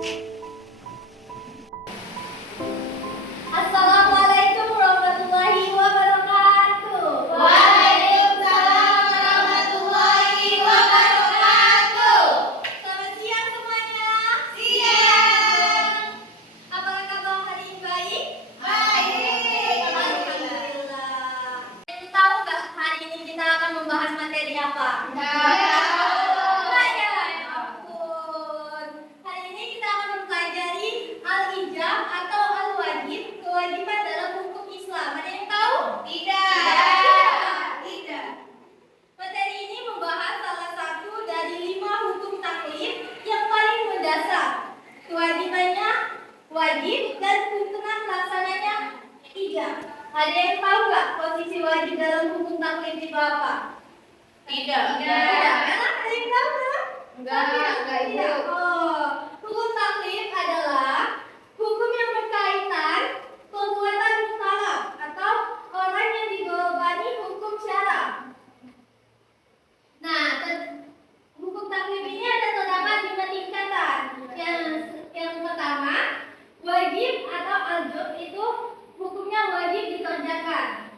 Assalamualaikum warahmatullahi wabarakatuh. Waalaikumsalam warahmatullahi wabarakatuh. Selamat siang semuanya. Siang. Apakah kabar hari ini baik? Baik. Alhamdulillah. Tahu nggak hari ini kita akan membahas materi apa? Ya ampun. Hari ini kita akan mempelajari al-ijab atau al-wajib, kewajiban dalam hukum Islam. Ada yang tahu? Tidak. Materi ini membahas salah satu dari 5 hukum taklif yang paling mendasar. Kewajibannya wajib dan tuntunan pelaksananya ijab. Ada yang tahu nggak posisi wajib dalam hukum taklif itu apa? Tidak. Ada yang tahu nggak? Enggak Tidak. Ibu. Oh, hukum taklif adalah hukum yang berkaitan perbuatan mukallaf atau orang yang dibebani hukum syara. Nah, hukum taklif ini ada terdapat 5 tingkatan. Yang pertama, wajib atau al-jub itu hukumnya wajib dikerjakan.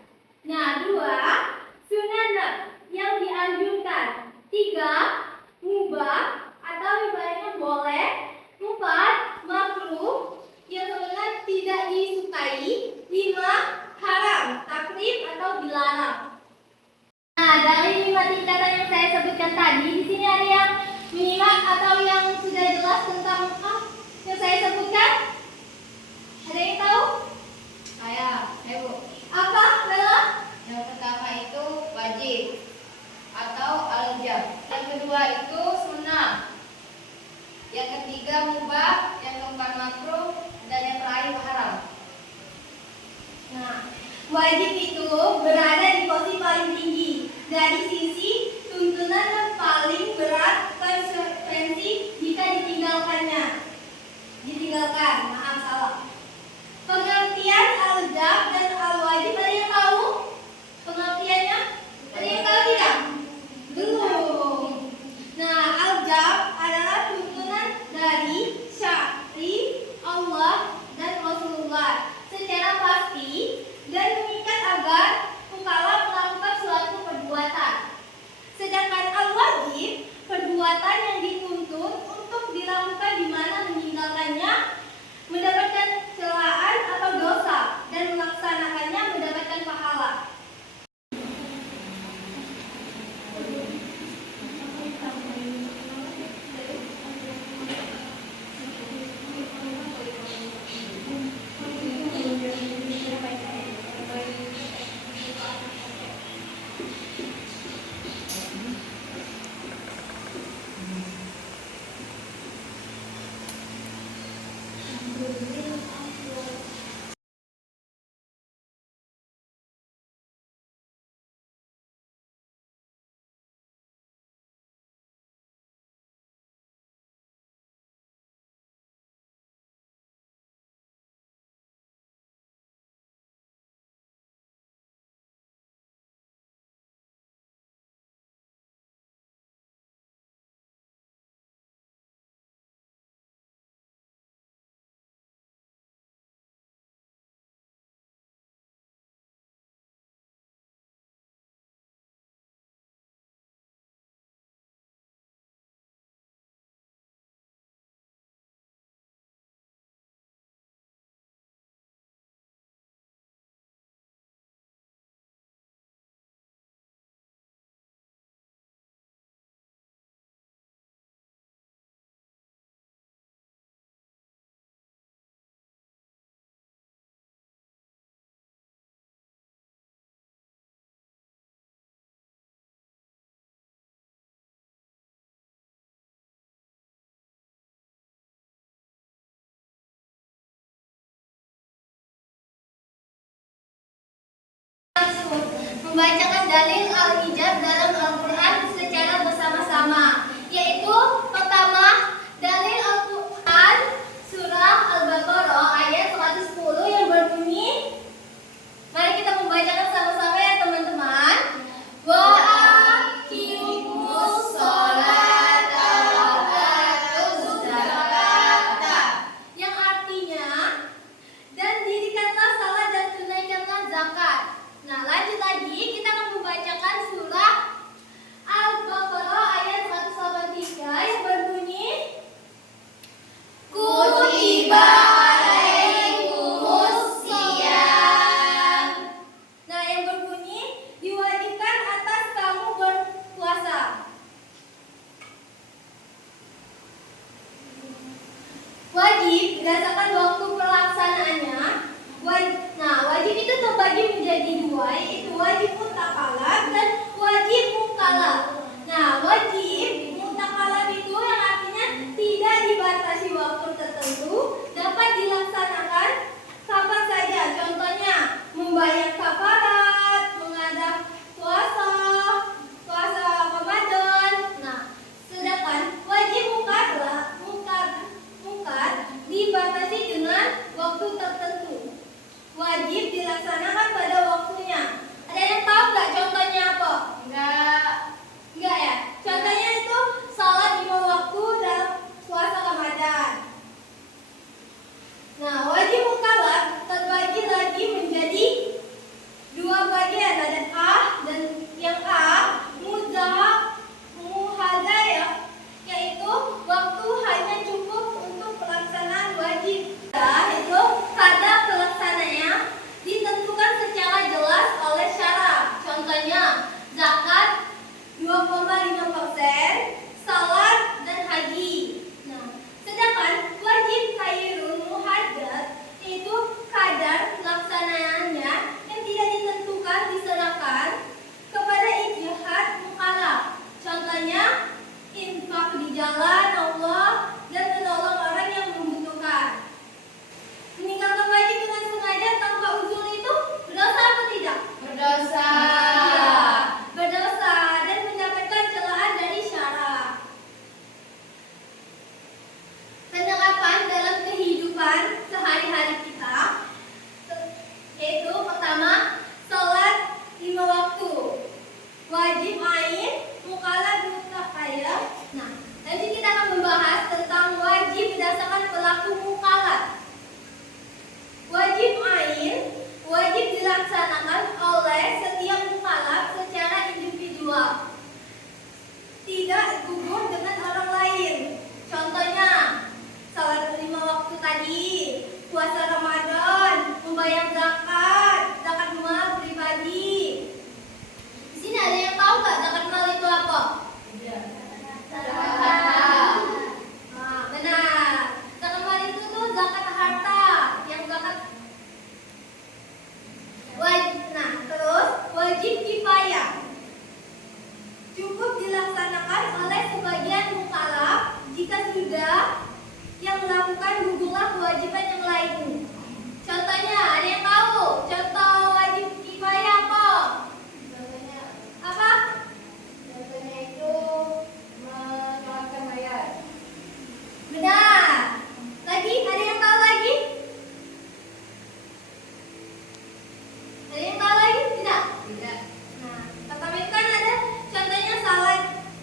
Nah, 2, sunat yang dianjurkan. 3, mubah atau ibaratnya boleh. 4, makruh yang sebenarnya tidak disukai. 5, haram, taklif atau dilarang. Nah, dari 5 tingkatan yang saya sebutkan tadi, di sini ada yang menyimak atau yang sudah jelas tentang yang saya sebutkan? Ada yang tahu? Ibu. Apa, Bella? Yang pertama itu wajib atau al-jab. Yang kedua itu sunnah. Yang ketiga mubah, yang keempat makruh, dan yang terakhir haram. Nah, wajib itu berada di posisi paling tinggi dari sisi tuntunan yang paling berat konsekuensi jika ditinggalkan. Maaf, salah. Pengertian al-jab dan al-wajib ada yang tahu? Pengertiannya? Ada yang tahu tidak? Belum. Nah, al-jab adalah tuntunan dari syari Allah dan Rasulullah secara pasti dan mengikat agar mukallaf melakukan suatu perbuatan. Sedangkan al-wajib perbuatan yang dituntut untuk dilakukan di mana meninggalkannya mendapatkan celaan atau dosa dan melaksanakannya mendapatkan pahala. Membacakan dalil al-ijab dalam Al-Quran secara bersama-sama, yaitu pertama dalil Al-Quran surah Al-Baqarah ayat 110 yang berbunyi, mari kita membacakan sama-sama ya teman-teman. Wa aqimus sholata wa atuz zakata berdasarkan waktu pelaksanaannya. Wajib itu terbagi menjadi dua, yaitu wajib mutakalab dan wajib mukalab. Wajib mutakalab itu yang artinya tidak dibatasi waktu tertentu, dapat dilaksanakan kapan saja. Contohnya membayar kafarat, mengadakan puasa Ramadan. Sedangkan wajib mukad dibatasi dengan waktu tertentu. Wajib dilaksanakan pada waktunya. Ada yang tahu nggak contohnya apa? Enggak ya? Contohnya itu salat 5 waktu dalam puasa Ramadan. Wajib mukalab terbagi lagi menjadi dua bagian. Ada A dan yang A muhadayah, yaitu waktu hanya cukup untuk pelaksanaan wajib. Itu kadar pelaksananya ditentukan secara jelas oleh syarat. Contohnya zakat 2,5%, salat dan haji. Sedangkan wajib khairul muhadad itu kadar pelaksanaannya yang tidak ditentukan diserahkan kepada ijtihad mukallaf. Contohnya infak di jalan Allah dan menolong orang yang membutuhkan. Meninggalkan wajib dengan sengaja tanpa uzur itu berdosa atau tidak? Berdosa. Iya, berdosa dan mendapatkan celaan dari syara. Penerapan dalam kehidupan sehari-hari kita, yaitu pertama, salat 5 waktu, wajib ain, mukalab mutakaya. Nanti kita akan membahas tentang wajib berdasarkan pelaku mukalab. Wajib ain, wajib dilaksanakan oleh setiap mukalab secara individual, tidak gugur dengan orang lain. Contohnya salat 5 waktu tadi, puasa Ramadan, membayar zakat mal pribadi. Di sini ada yang tahu nggak zakat mal itu apa? Benar. Zakat mal itu tuh zakat harta, yang zakat. Terus wajib kifayah, cukup dilaksanakan oleh sebagian mukalaf. Jika sudah yang melakukan gugurlah kewajiban yang lain. Contohnya, ada yang tahu? Contoh wajib kifayah apa? Contohnya itu menyolatkan mayat. Benar. Lagi, ada yang tahu lagi? Ada yang tahu lagi? Tidak? Tidak. Pertama itu kan ada contohnya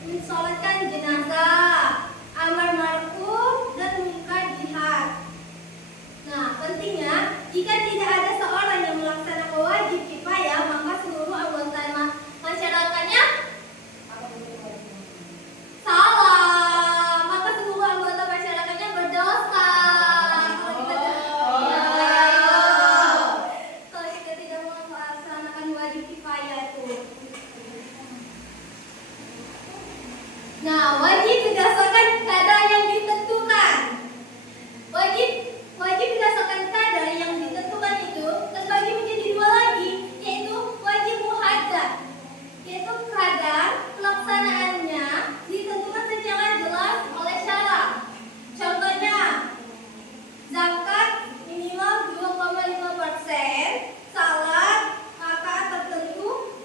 mensolatkan jenazah, amar ma'ruf dan munkar jihad. Pentingnya jika tidak ada seorang yang melaksanakan wajib kifayah, maka seluruh anggota masyarakatnya salah. Maka seluruh anggota masyarakatnya berdosa. Kalau kita tidak melaksanakan wajib kifayah itu. Wajib berdasarkan kadar yang ditentukan. Wajib berdasarkan kadar yang ditentukan itu terbagi menjadi dua lagi, yaitu wajib muhadad, yaitu kadar pelaksanaannya ditentukan secara jelas oleh syarat. Contohnya zakat minimal 2,5%, salat rakaat tertentu.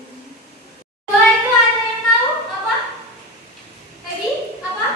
Itu ada yang tahu apa? Baby, apa?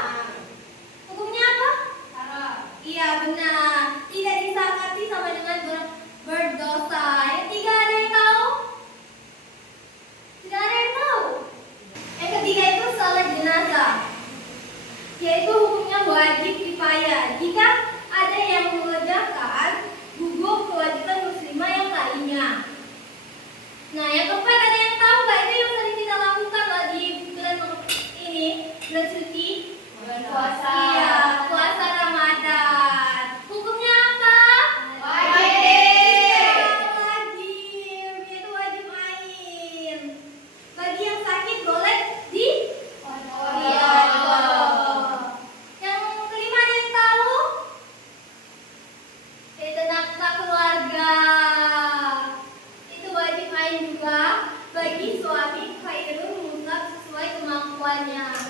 semuanya.